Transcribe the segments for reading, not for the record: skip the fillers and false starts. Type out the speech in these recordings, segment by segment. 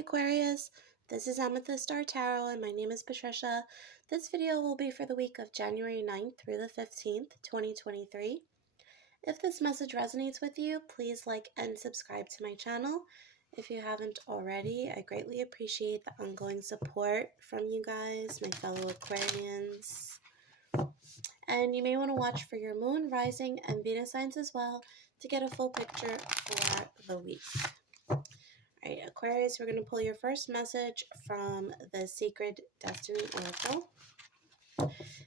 Aquarius, this is Amethyst Star Tarot and my name is Patricia. This video will be for the week of January 9th through the 15th, 2023. If this message resonates with you, please like and subscribe to my channel. If you haven't already, I greatly appreciate the ongoing support from you guys, my fellow Aquarians. And you may want to watch for your moon, rising, and Venus signs as well to get a full picture for the week. All right, Aquarius, we're going to pull your first message from the Sacred Destiny Oracle.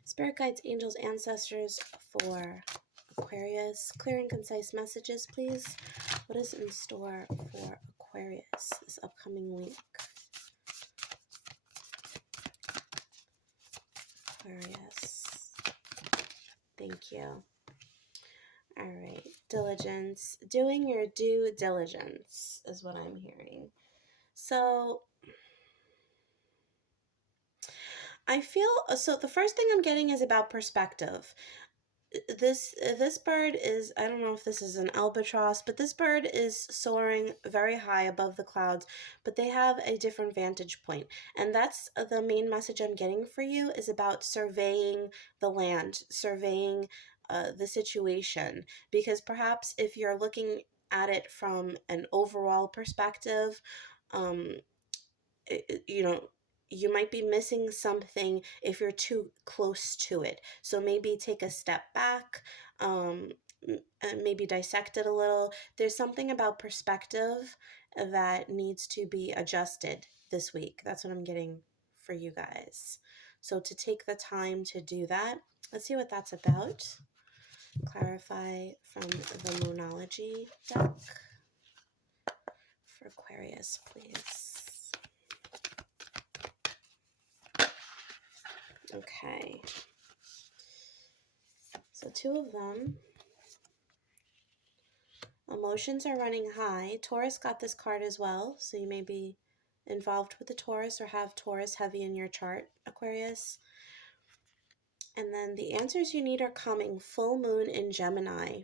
Spirit guides, angels, ancestors for Aquarius. Clear and concise messages, please. What is in store for Aquarius this upcoming week? Aquarius. Thank you. All right, diligence. Doing your due diligence is what I'm hearing. So I feel, so the first thing I'm getting is about perspective. This bird is, I don't know if this is an albatross, but this bird is soaring very high above the clouds, but they have a different vantage point. And that's the main message I'm getting for you, is about surveying the land, surveying the situation. Because perhaps if you're looking at it from an overall perspective, you might be missing something if you're too close to it. So maybe take a step back, maybe dissect it a little. There's something about perspective that needs to be adjusted this week. That's what I'm getting for you guys. So to take the time to do that, let's see what that's about. Clarify from the Moonology deck for Aquarius, please. Okay, so two of them. Emotions are running high. Taurus got this card as well, so you may be involved with the Taurus or have Taurus heavy in your chart, Aquarius. And then the answers you need are coming. Full moon in Gemini.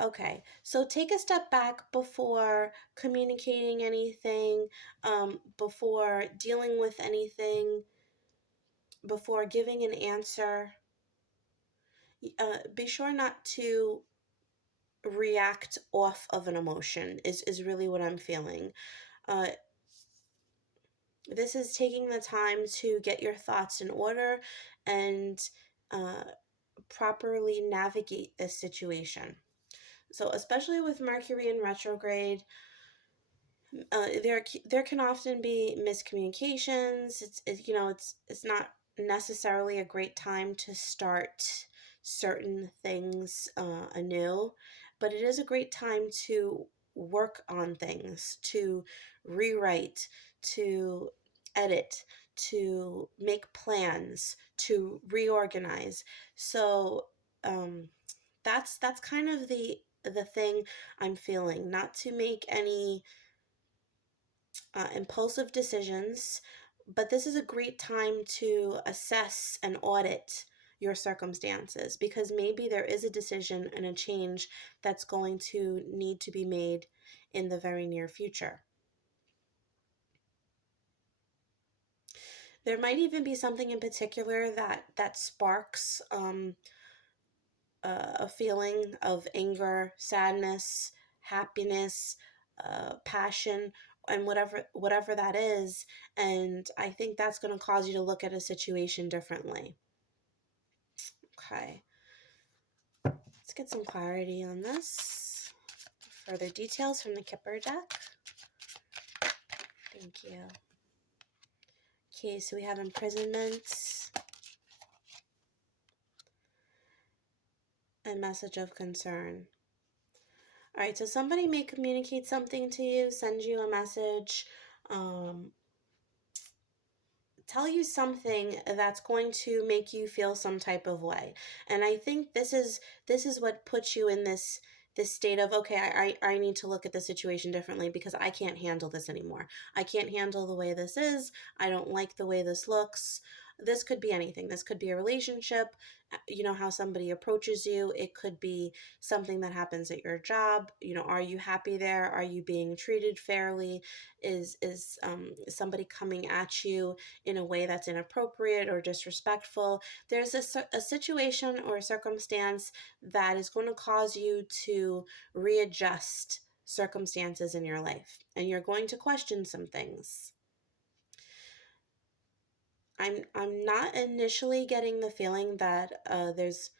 Okay, so take a step back before communicating anything, before dealing with anything, before giving an answer. Be sure not to react off of an emotion is really what I'm feeling. This is taking the time to get your thoughts in order and properly navigate this situation. So especially with Mercury in retrograde, there can often be miscommunications. It's not necessarily a great time to start certain things anew, but it is a great time to work on things, to rewrite, to edit, to make plans, to reorganize. So that's kind of the thing I'm feeling. Not to make any impulsive decisions, but this is a great time to assess and audit your circumstances, because maybe there is a decision and a change that's going to need to be made in the very near future. There might even be something in particular that sparks a feeling of anger, sadness, happiness, passion, and whatever that is. And I think that's going to cause you to look at a situation differently. Okay, let's get some clarity on this. Further details from the Kipper deck. Thank you. Okay, so we have imprisonment, a message of concern. All right, so somebody may communicate something to you, send you a message, tell you something that's going to make you feel some type of way. And I think this is what puts you in this state of, okay, I need to look at the situation differently because I can't handle this anymore. I can't handle the way this is. I don't like the way this looks. This could be anything. This could be a relationship, you know, how somebody approaches you. It could be something that happens at your job. You know, are you happy there? Are you being treated fairly? Is somebody coming at you in a way that's inappropriate or disrespectful? There's a situation or a circumstance that is going to cause you to readjust circumstances in your life, and you're going to question some things. I'm not initially getting the feeling that there's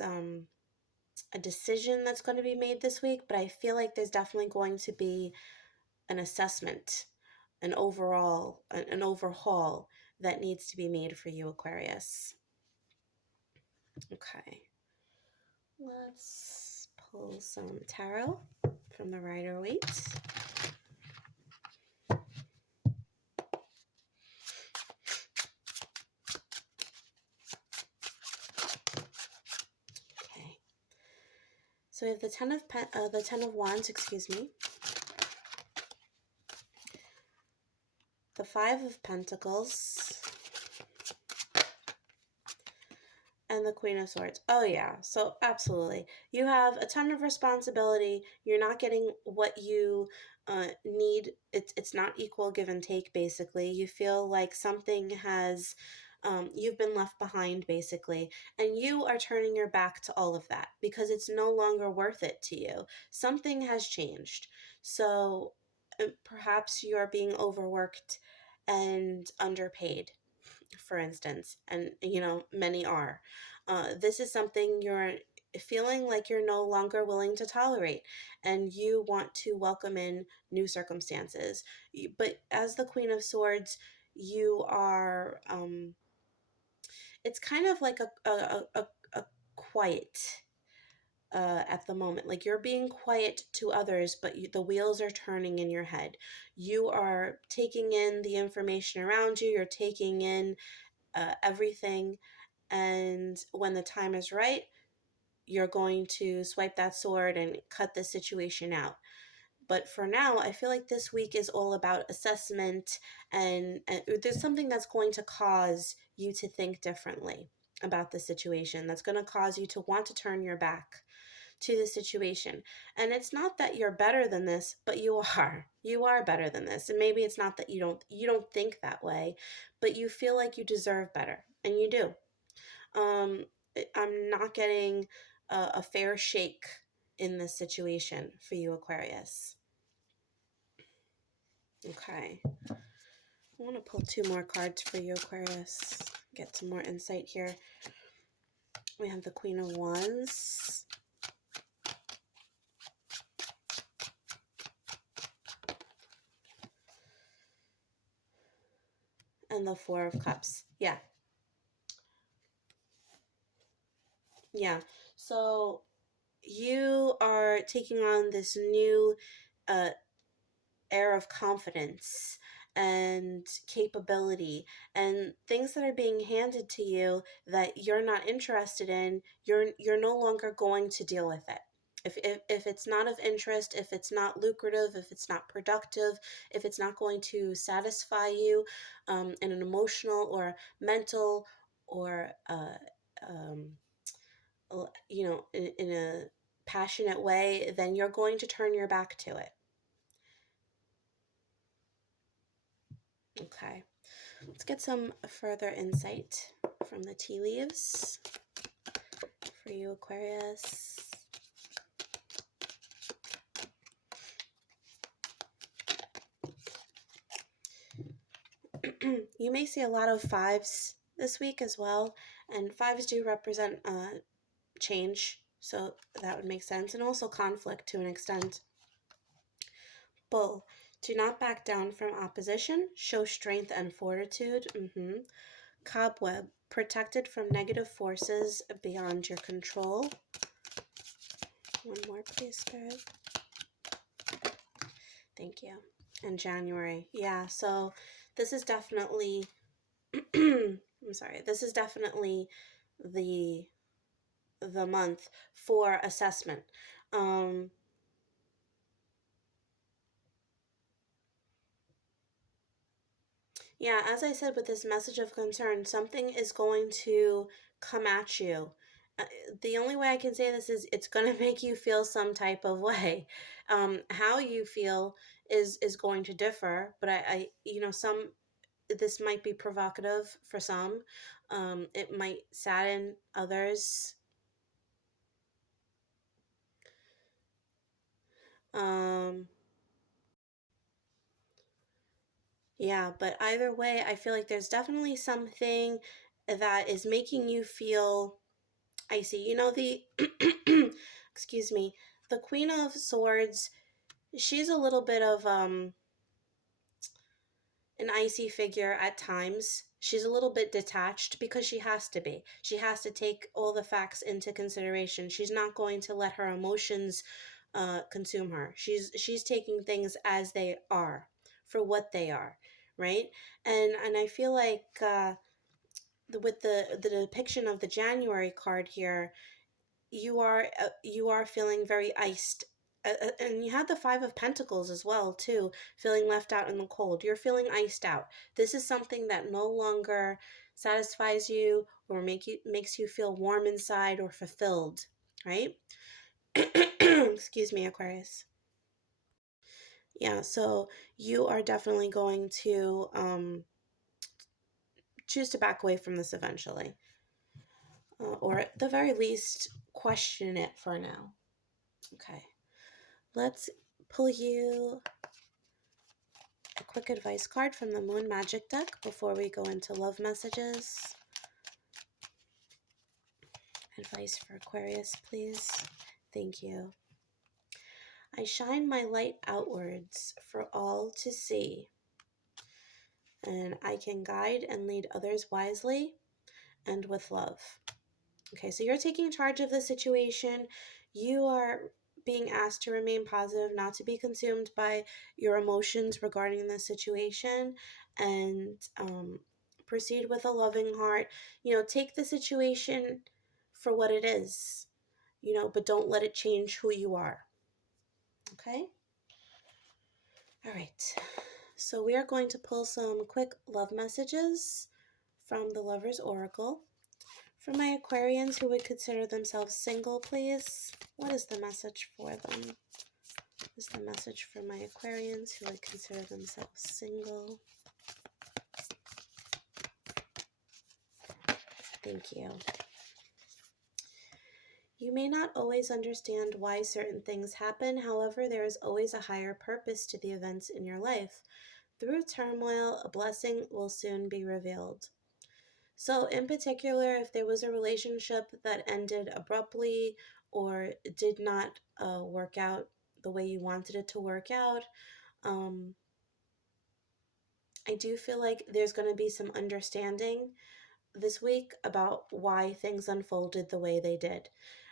a decision that's going to be made this week, but I feel like there's definitely going to be an assessment, an overhaul that needs to be made for you, Aquarius. Okay, let's pull some tarot from the Rider-Waite. Okay, so we have the Ten of Wands, excuse me, the Five of Pentacles, and the Queen of Swords. Oh yeah, so absolutely. You have a ton of responsibility. You're not getting what you need. It's not equal give and take, basically. You feel like something has, you've been left behind, basically. And you are turning your back to all of that because it's no longer worth it to you. Something has changed. So perhaps you are being overworked and underpaid, for instance, and you know, many are. This is something you're feeling like you're no longer willing to tolerate, and you want to welcome in new circumstances. But as the Queen of Swords, you are, it's kind of like a quiet at the moment. Like you're being quiet to others, but the wheels are turning in your head. You are taking in the information around you, you're taking in everything. And when the time is right, you're going to swipe that sword and cut the situation out. But for now, I feel like this week is all about assessment, and there's something that's going to cause you to think differently about the situation, that's going to cause you to want to turn your back to the situation. And it's not that you're better than this, but you are. You are better than this. And maybe it's not that you don't think that way, but you feel like you deserve better, and you do. um, I'm not getting a fair shake in this situation for you, Aquarius. Okay. I want to pull two more cards for you, Aquarius. Get some more insight here. We have the Queen of Wands. And the Four of Cups. Yeah. Yeah. So you are taking on this new uh, air of confidence and capability, and things that are being handed to you that you're not interested in, you're no longer going to deal with it. If it's not of interest, if it's not lucrative, if it's not productive, if it's not going to satisfy you in an emotional or mental or um, you know, in a passionate way, then you're going to turn your back to it. Okay, let's get some further insight from the tea leaves for you, Aquarius. You may see a lot of fives this week as well, and fives do represent change, so that would make sense, and also conflict to an extent. Bull, do not back down from opposition, show strength and fortitude. Cobweb, protected from negative forces beyond your control. One more, please, Spirit. Thank you. And January. Yeah, so this is definitely, I'm sorry, this is definitely the month for assessment. Yeah, as I said with this message of concern, something is going to come at you. Uh, the only way I can say this is it's going to make you feel some type of way. How you feel is going to differ, but some this might be provocative for some. It might sadden others. Um, yeah, but either way, I feel like there's definitely something that is making you feel icy. You know, the, excuse me, the Queen of Swords, she's a little bit of an icy figure at times. She's a little bit detached because she has to be. She has to take all the facts into consideration. She's not going to let her emotions consume her. She's taking things as they are, for what they are, right? And I feel like with the depiction of the January card here, you are feeling very iced, and you had the Five of Pentacles as well too, feeling left out in the cold. You're feeling iced out. This is something that no longer satisfies you or makes you feel warm inside or fulfilled, right? Excuse me, Aquarius. Yeah, so you are definitely going to choose to back away from this eventually, or at the very least question it for now. Okay. Let's pull you a quick advice card from the Moon Magic deck before we go into love messages. Advice for Aquarius, please. Thank you. I shine my light outwards for all to see, and I can guide and lead others wisely and with love. Okay, so you're taking charge of the situation. You are being asked to remain positive, not to be consumed by your emotions regarding the situation, and proceed with a loving heart. You know, take the situation for what it is, but don't let it change who you are. Okay? All right. So we are going to pull some quick love messages from the Lover's Oracle. For my Aquarians who would consider themselves single, please, what is the message for them? What is the message for my Aquarians who would consider themselves single? Thank you. You may not always understand why certain things happen. However, there is always a higher purpose to the events in your life. Through turmoil, a blessing will soon be revealed. So in particular, if there was a relationship that ended abruptly or did not work out the way you wanted it to work out, I do feel like there's going to be some understanding this week about why things unfolded the way they did.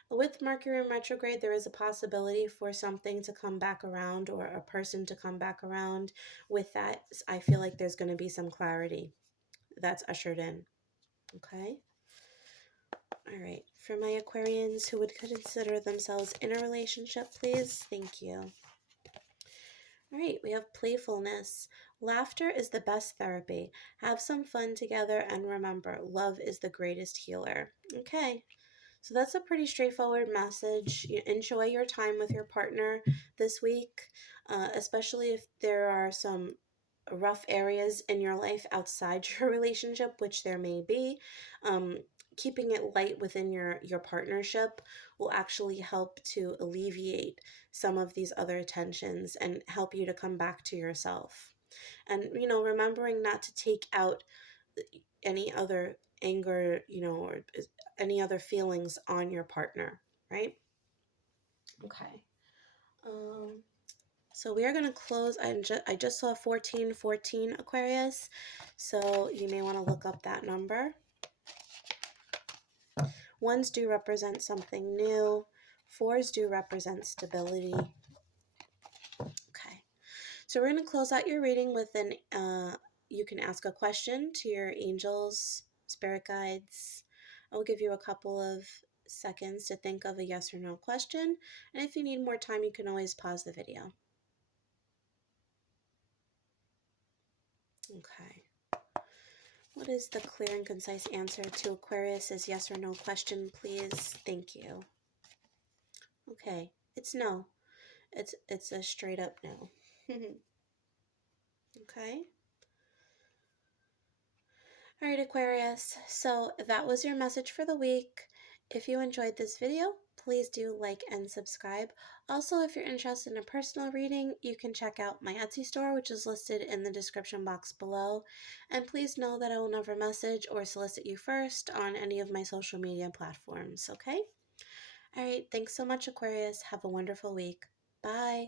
With Mercury in retrograde, there is a possibility for something to come back around or a person to come back around. With that, I feel like there's going to be some clarity that's ushered in. Okay? All right. For my Aquarians who would consider themselves in a relationship, please. Thank you. All right, we have playfulness. Laughter is the best therapy. Have some fun together and remember, love is the greatest healer. Okay, so that's a pretty straightforward message. Enjoy your time with your partner this week, especially if there are some rough areas in your life outside your relationship, which there may be. Keeping it light within your partnership will actually help to alleviate some of these other tensions and help you to come back to yourself. And, remembering not to take out any other anger, or any other feelings on your partner, right? Okay. So we are going to close. I just saw 1414 Aquarius, so you may want to look up that number. Ones do represent something new. Fours do represent stability. Okay. So we're going to close out your reading with you can ask a question to your angels, spirit guides. I'll give you a couple of seconds to think of a yes or no question. And if you need more time, you can always pause the video. Okay. What is the clear and concise answer to Aquarius' yes or no question, please? Thank you. Okay, it's no. It's a straight up no. Okay. All right, Aquarius. So that was your message for the week. If you enjoyed this video, please do like and subscribe. Also, if you're interested in a personal reading, you can check out my Etsy store, which is listed in the description box below. And please know that I will never message or solicit you first on any of my social media platforms, okay? All right, thanks so much, Aquarius. Have a wonderful week. Bye.